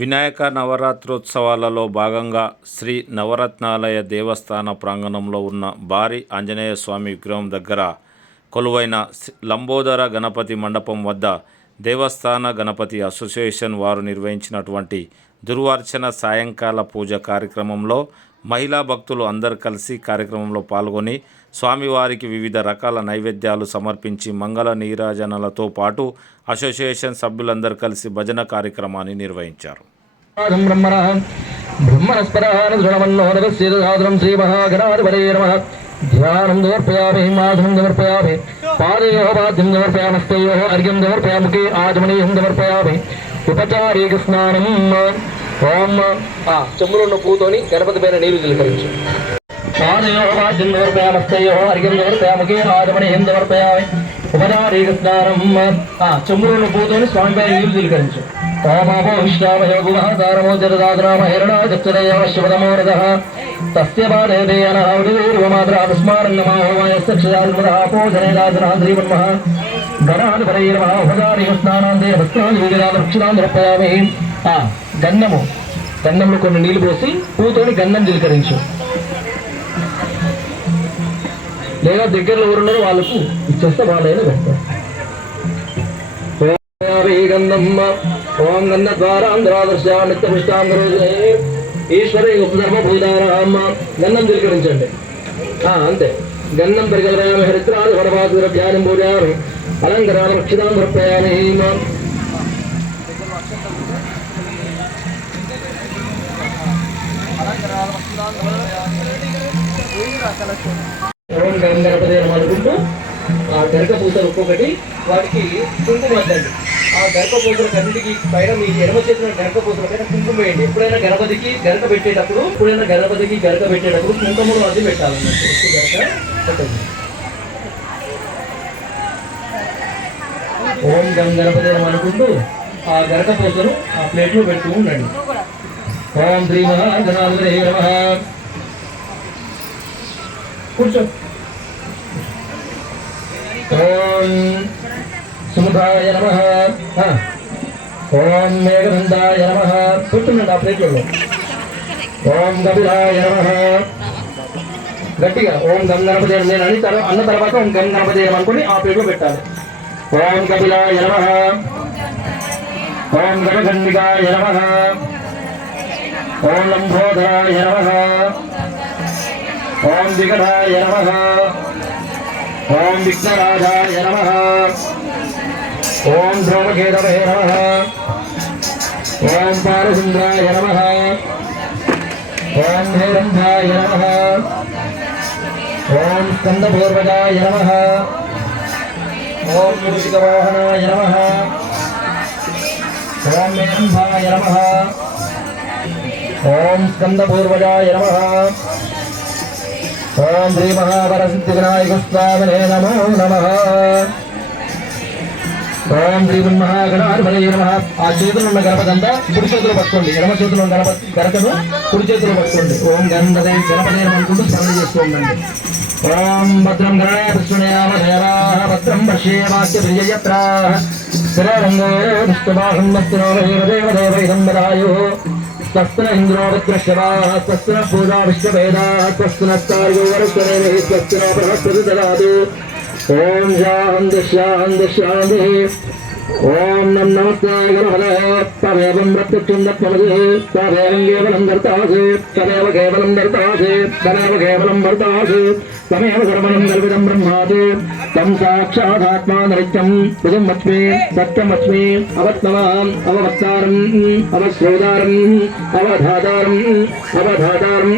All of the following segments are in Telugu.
వినాయక నవరాత్రోత్సవాలలో భాగంగా శ్రీ నవరత్నాలయ దేవస్థాన ప్రాంగణంలో ఉన్న భారీ ఆంజనేయ స్వామి విగ్రహం దగ్గర కొలువైన లంబోదర గణపతి మండపం వద్ద దేవస్థాన గణపతి అసోసియేషన్ వారు నిర్వహించినటువంటి దుర్వార్చన సాయంకాల పూజ కార్యక్రమంలో మహిళా భక్తులు అందరూ కలిసి కార్యక్రమంలో పాల్గొని స్వామివారికి వివిధ రకాల నైవేద్యాలు సమర్పించి మంగళ నీరాజనలతో పాటు అసోసియేషన్ సభ్యులందరూ కలిసి భజన కార్యక్రమాన్ని నిర్వహించారు. ధ్యానం సమర్పయామి మాధవం సమర్పయామి పాదయోః పాద్యం సమర్పయామస్తయోః అర్ఘ్యం సమర్పయామి ఆచమనీయం సమర్పయామి ఉపచారీక స్నానం. ఓం చెమ్ములో ఉన్న పూతోని గణపతి పైన నీరు చిలకరించు. పాదయోః పాద్యం సమర్పయామస్తయోః అర్ఘ్యం సమర్పయామి ఆచమనీయం సమర్పయామి ఉపచారీక స్నానం. చెమ్ములో ఉన్న పూతోని స్వామి పైన నీరు చిలకరించు. ఓమాపో విష్ణామయో గుణః తారమో జరదాగ్రామ హిరణాచక్షరయవశ్వదమోరదః తస్య బాలేదేయనహృదేర్వమాద్రాపస్మారన్నమాహోమయస్సక్షరాజమృతఃపోజనేదాజనాద్రీవన్మః గణాధిపతయే ఉపచారీక స్నానాంతే భక్తాదివిరాక్షిణాంధ్రపయామి. గంధంలో కొన్ని నీళ్లు పోసి పూతోని గంధం చిలకరించు. లేదా దగ్గరలో ఎవరున్నారో వాళ్ళకు ఇచ్చేస్తే వాళ్ళైనా పెడతారు. ఓం గంధ ద్వారాంధ్రాదర్శామిత్యపుష్టాంధ్రోజనే ఈశ్వరే ఉపధర్మభూతారామ. గంధం చిలకరించండి. అంతే. గంధం పరిగలయామి హరిద్రాది వరపాదుర ధ్యానం పూజామి అలంకరాల రక్షితాం సమర్పయామి. ఓం గంగణపతి అనుకుంటూ ఆ గరక పూసలు ఒక్కొక్కటి వాటికి కుంకుమ వద్దండి. ఆ గరక పూసలకు అన్నిటికీ పైన మీ ఎడమ చేసిన గరక పూసల పైన కుంకుమ వేయండి. ఎప్పుడైనా గణపతికి గరక పెట్టేటప్పుడు కుంకుమలో అది పెట్టాలన్నట్టు. గరక పెట్టండి. ఓం గణపతి అనుకుంటూ ఆ గరక పూసలు ఆ ప్లేట్లో పెడుతూ ఉండండి. ఓం శ్రీ మహాగణాధిపతయే నమః. కూర్చో. ఓం సుముఖాయ నమః. ఓం మేఘనందాయ నమః. కూర్చుండండి ఆ ప్లేట్లలో. ఓం కపిలాయ నమః. గట్టిగా ఓం గం గణపతి నేను అన్న తర్వాత ఓం గం గణపతి అనుకుని ఆ ప్లేట్లో పెట్టాలి. ఓం కపిలాయ నమః. ఓం గణగండికాయ నమః. ఓం లంబోదరాయ నమః. ఓం వికటాయ నమః. ఓం విఘ్నరాజాయ నమః. ఓం ధ్రువకేతవే నమః. ఓం పారసుంద్రాయ నమః. ఓం హేరంభాయ నమః. ఓం స్కందపూర్వజాయ నమః. ఓం మూషికవాహనాయ నమః. ఓం మేరంభాయ నమః. ఓం స్కందపూర్వజాయ నమః. ఓం శ్రీ మహావరసిద్ధి వినాయక స్వామినే నమో నమః. ఓం శ్రీ మహాగణాధిపతయే నమః. ఆ చేతులు ఉన్న గణపతి అంతా కుడి చేతులు పట్టుకోండి. ఎడమ చేతులు ఉన్న గణపను కుడి చేతులు పట్టుకోండి. ఓం గణపతి అనుకుంటూ స్మరణ చేస్తూ ఉండండి. ఓం భద్రం గణాయ విష్ణుయామ దేవాః భద్రం పశ్యేమాస్య ప్రియయత్రాః స్థిరరంగో విష్ణుబాహుం దేవదేవైదం వదాయుః. స్వస్తిన ఇంద్రో వజ్రశ్రవాః స్వస్తిన పూజా విశ్వవేదాః స్వస్తిన కార్యో వరుణేః స్వస్తిన బృహస్పతి దదాతు. ఓం శాంతి శాంతి శాంతి. ఓం నమస్తే గణపతే. తదేవం ప్రత్యక్షం దత్మసి తదేవం కేవలం దర్తాసి తదేవ కేవలం దర్తాసి తదేవ కేవలం వర్తాసి తమేవ సర్వం కల్పితం బ్రహ్మాసి తం సాక్షాదాత్మా నిత్యం బుధమస్మి సత్యమస్మి అవత్నవాం అవవక్తారం అవశ్రోదారం అవధాతారం అవధాతారం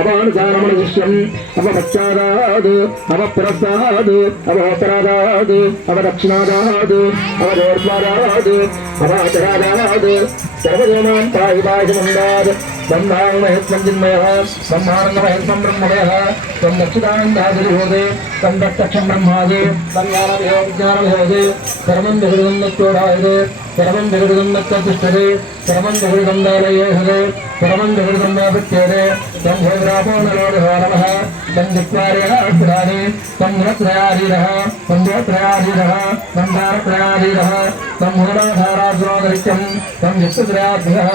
అవానుసారమనుశిష్యం అవపశ్చాదాద్ అవపురస్తాద్ అవోత్తరాదాద్ అవదక్షిణాదాద్ అవదోర్ధ్వాదాద్ అవాచరాదాద్ సర్వదేవాన్ పాహి పాహిమందాద్. బ్రహ్మాండమహేత్వం చిన్మయః బ్రహ్మానందమహేత్వం బ్రహ్మమయః త్వం దక్షిణాందాదిహోదే త్వం దత్తక్షం బ్రహ్మాదే త్వం జ్ఞానమయో విజ్ఞానమయోదే సర్వం విహృదం నిత్యోడాయదే परमं जगदं नक्कतिष्ठते परमं जगदं दालयेहते परमं जगदं दापत्यते तं भोग्रापो नरोधो नमः तं जित्वार्यः अक्षराणि तं गुणत्रयाधीरः तं गोत्रयाधीरः तं दारत्रयाधीरः तं मूलाधाराद्रोदरित्यं तं जित्त्रयाधीरः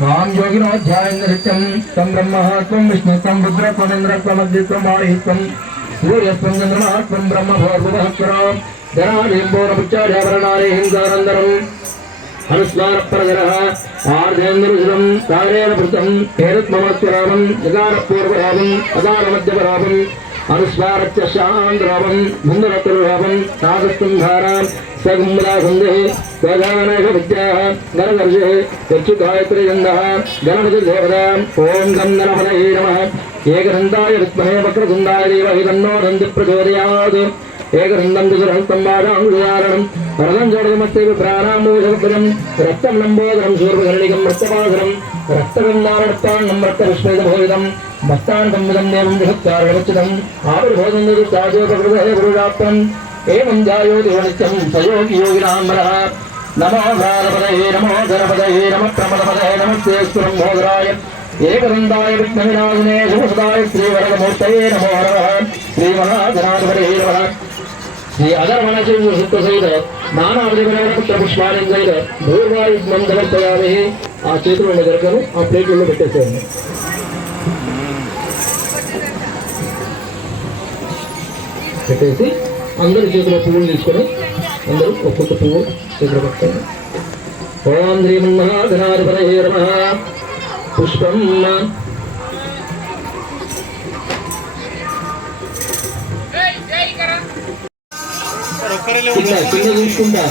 मां योगिनोऽध्यायन्दरित्यं तं ब्रह्मः त्वं विष्णु त्वं रुद्रत्वमिन्द्रत्वमग्नित्वं वायुत्वं सूर्यत्वं चन्द्रमः ब्रह्मभोर्भुवः स्वराम् जनालिम्बोरपुच्चार्याभरणानि हिंसानन्दरम् अनुस्वारपरधरः आर्धेन्द्रजलं कारेण भृतं हेरुत्ममस्वरामं जगारपूर्वरामम् अगारमध्यपरामम् अनुस्वारस्य शान्द्रामं मुन्दरतुर्भावं नागस्तुन्धारां सगुम्बलासन्देः स्वजानैषविद्याः गणदर्शः यक्षुगायत्रीगन्धः गणपतिदेवताम् ॐ गं गणपतये नमः एकदन्ताय विद्महे वक्रतुण्डाय धीमहि तन्नो दन्तिः प्रचोदयात् एकरन्दं दुरहस्तं बाधां वरदं जोडमस्ते प्राणामोषभुजं रक्तं लम्बोदरं शूर्पकर्णिकं रक्तपाधरं रक्तगन्धारणत्तान्नं रक्तपुष्पैतभोजितं मस्तान्तं विदं देवं बृहत्कारणवच्चिदम् आविर्भोजं साजोपकृतः गुरुराप्तम् एवं ध्यायोति नित्यं सयोगि योगिनाम्बरः नमो गणपतये नमो गणपतये नमः प्रमदपतये नमस्ते सुरम्भोदराय एकदन्ताय विघ्नविनाशिने शुभसुताय श्रीवरदमूर्तये नमो नमः श्रीमहागणाधिपतये नमः श्री अगरमणशिव सुप्त सहित नानाविधपुत्र पुष्पाणि सहित भूर्वायुष्मं समर्पयामि आ చేతులు దగ్గరను ఆ ప్లేట్లలో పెట్టేసేయండి పెట్టేసి అందరి చేతిలో పువ్వులు తీసుకొని అందరూ ఒక్కొక్క పువ్వు చేతిలో పెట్టండి ఓం శ్రీ మహాగణాధిపతయే నమః పుష్పం కింద చూసుకుంటా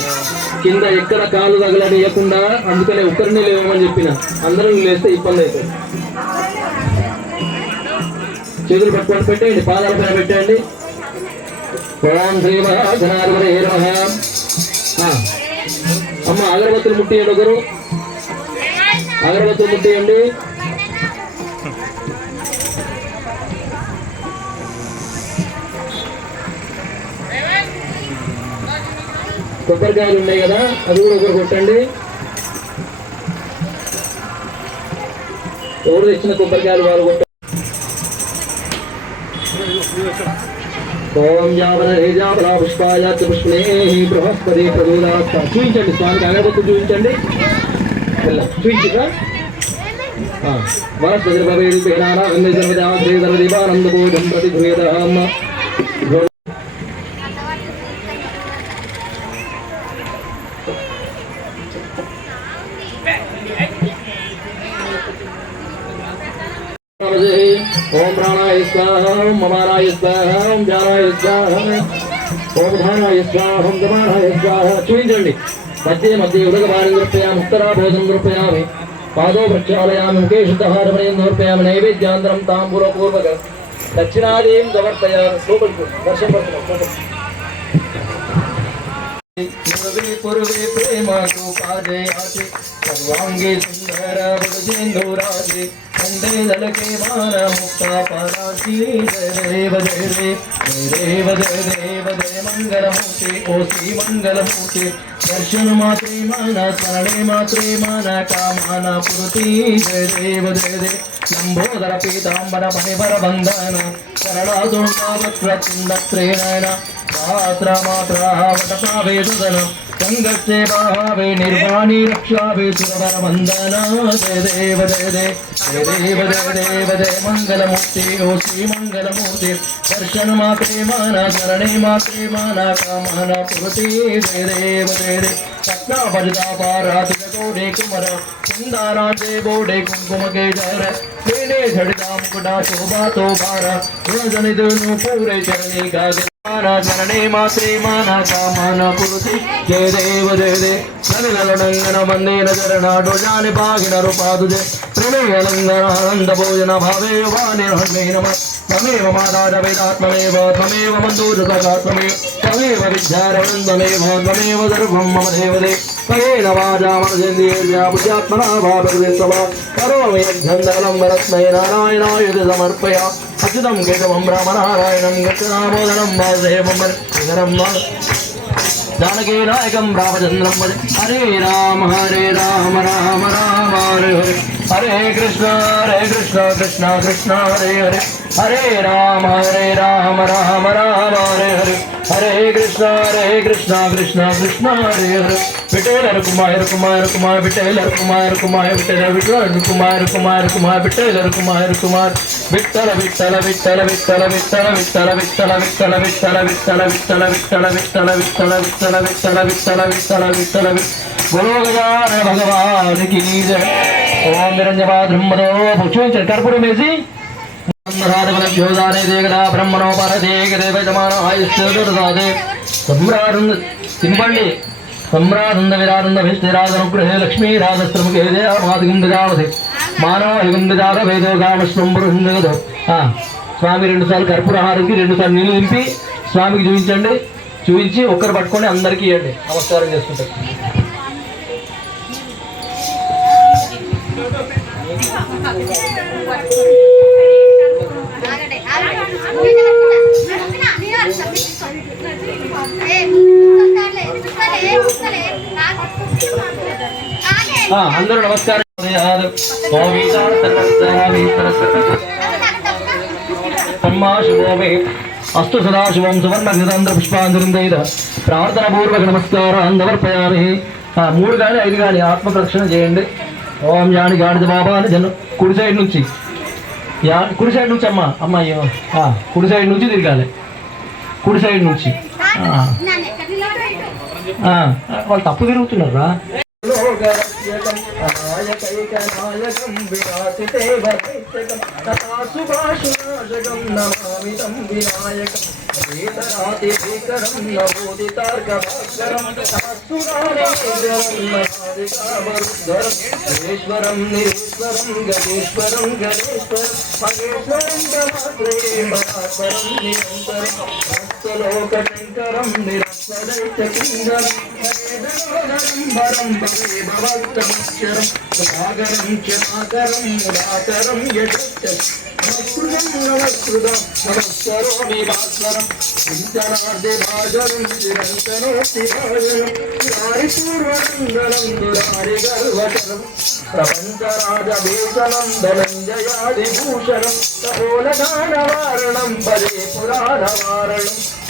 కింద ఎక్కడ కాలు తగలనియకుండా అందుకనే ఒక్కరిని లేవమని చెప్పిన అందరూ లేస్తే ఇబ్బంది అవుతుంది చేతులు పట్టుకొని పెట్టేయండి పాదాల పైన పెట్టేయండి ఓం శ్రీ మహాగణాధిపతయే నమః అమ్మ అగరబత్తులు ముట్టియండి ఒకరు అగరబత్తులు ముట్టియండి కొబ్బరికాయలు ఉన్నాయి కదా అది కూడా ఒకరు కొట్టండి ఎవరు తెచ్చిన కొబ్బరికాయలు వారు కొట్టండి ఓం యావన పుష్పాయ పుష్పనే బృహస్పతి ప్రచోదయాత్ చూపించండి స్వామికి అగరబత్తులు చూపించండి చూపించగా వరస్పతిర్భవేది పేనానా అన్ని సర్వదా శ్రీ సర్వదీపానందబోధం ప్రతి భూయదహం ओम प्राणाय स्वाहा ओम ममानाय स्वाहा ओम ज्ञानाय स्वाहा ओम धानाय स्वाहा ओम गमानाय स्वाहा చూయించండి మధ్య మధ్య ఉదకమానం దృప్యామి ఉత్తరాభోజం దృప్యామి పాదో ప్రక్షాళయామి ముఖే శుద్ధహారమయం దృప్యామి నైవేద్యాంతరం తాంబూలపూర్వక దక్షిణాదీం సమర్పయామి లోపలికి వర్షం పడుతుంది पूर्वे प्रेम तो काजे आते सर्वांगे सुंदर बुझेंदुराजे कंदे दल के मान मुक्ता पराशी जय देव जय देव जय देव जय मंगल मूर्ति ओसी मंगल मूर्ति दर्शन मात्रे माना स्मरणे मात्रे माना कामना पुरुति जय देव लंबोदर पीतांबर फणिवर बंधन शरणादुर्गा वक्रतुंड त्रिनयन मात्रा मात्रा वटपावे सुदन संगस्ते भावे निर्वाणी रक्षावे सुरवर वंदना जय देव जय देव जय मंगल मूर्ति ओ श्री मंगल मूर्ति दर्शन मात्रे माना शरणे मात्रे माना कामना पुरुति जय देव सत्ना बजदा पारात जगोडे कुमर सिंदारा जे बोडे कुंकुम के जर मेने झड़दा मुकुटा शोभा तो बारा गुण जन पूरे चरणी का शरणे मात्रे माना कामना पुरुति जय देव नलनंगन मंदेन चरण डोजानि पागिन रूपादुजे प्रणय लंगन आनंद भोजन भावे वाने हन्मे नमः तमेव मादार वेदात्ममेव तमेव मन्दोजसगात्ममेव तमेव विद्यारवन्दमेव तमेव सर्वं मम देवदे तमेन वाजा मनसेन्द्रियेर्या बुद्ध्यात्मना भावकृते सवा करोमि यज्ञन्दलं वरस्मै नारायणाय समर्पया अच्युतं केशवं रामनारायणं गच्छामोदनं वासुदेवं जानकी नायकं रामचन्द्रं भजे हरे राम राम राम हरे हरे हरे कृष्ण कृष्ण कृष्ण हरे हरे हरे राम राम राम हरे हरे हरे कृष्ण कृष्ण कृष्ण हरे हरे विठल कुमार कुमार कुमार विठल कुमार कुमार विठल विठल कुमार कुमार कुमार विठल कुमार कुमार विठल विठल विठल विठल विठल विठल विठल विठल विठल विठल विठल विठल विठल विठल विठल विठल विठल विठल विठल बोलो गजानन भगवान की जय ओम निरंजनाद्रम्मदो भुक्षुं कर्पूरमेसि ब्रह्मराजबलभ्योदाने देगदा ब्रह्मणो परदेगदे वैजमानो आयुष्यदुर्दादे सम्रारुन्द तिम्बण्डि सम्रारुन्द विरारुन्द भिष्टिराजनुग्रहे लक्ष्मीराजस्त्रमुखे देवादिगुंदजावधे मानवयुगुंदजात वेदो गामस्वंबुरुंदगदो స్వామి 2 సార్లు కర్పూర హారతికి 2 సార్లు నీళ్ళు నింపి స్వామికి చూపించండి చూపించి ఒక్కరు పట్టుకొని అందరికీ ఇవ్వండి నమస్కారం చేసుకుంటారు అందరూ నమస్కారం శుభోమే అస్తు సదాశివం సువర్ణంద్ర పుష్పాంజలిందైద ప్రార్థన పూర్వక నమస్కారాన్ని సమర్పయామి 3 కానీ 5 కానీ ఆత్మరక్షణ చేయండి ఓం యాని గాడిద బాబా అని కుడి సైడ్ నుంచి అమ్మ అయ్యో కుడి సైడ్ నుంచి తిరగాలి కుడి సైడ్ నుంచి వాళ్ళు తప్పు తిరుగుతున్నారా नायकैकनायकं विराजिते भवेत्यकं तथा सुभाषुनाशकं नमामितं विनायकं वेदरातिभीकरं नवोदितार्कभास्करं सहस्रानेन्द्रं नमादिकावरुद्धरं ईश्वरं निरीश्वरं गणेश्वरं गणेश्वरं महेश्वरं गमात्रे परात्परं निरन्तरं भक्तलोकशङ्करं निरस्वदैत्यकिङ्करं हरेदनोदरं भरे भवत्तमक्षरं सागरं क्षमाकरं मुदाकरं यशस्कृतं नमस्कृतं नमस्करोमि भास्करं चिन्तनार्थे भाजनं चिरन्तनोऽस्ति भाजनं दारिपूर्वनन्दनं दुरारिगर्वचनं प्रपञ्चराजभीषणं धनञ्जयादिभूषणं तपोलदानवारणं भजे पुराणवारणम्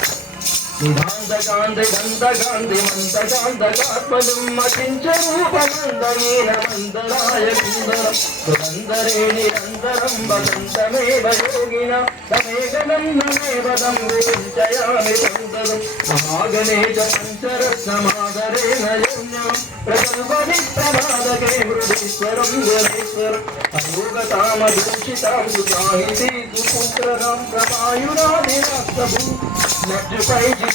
निधान्तकान्ति दन्तकान्ति मन्तकान्तकात्मजम् अकिञ्चरूपमन्दगीन मन्दराय सुन्दरं सुरन्दरे निरन्तरं वसन्तमेव योगिना तमेकनं नमेव तं विचिन्तयामि सन्ततं महागणे च पञ्चरत्नमादरेण योन्यं प्रकल्पविप्रभादके मृदीश्वरं जनेश्वरम् अयोगतामदूषितां सुसाहिती सुपुत्ररां प्रमायुरादिरास्तभू लज्जपैः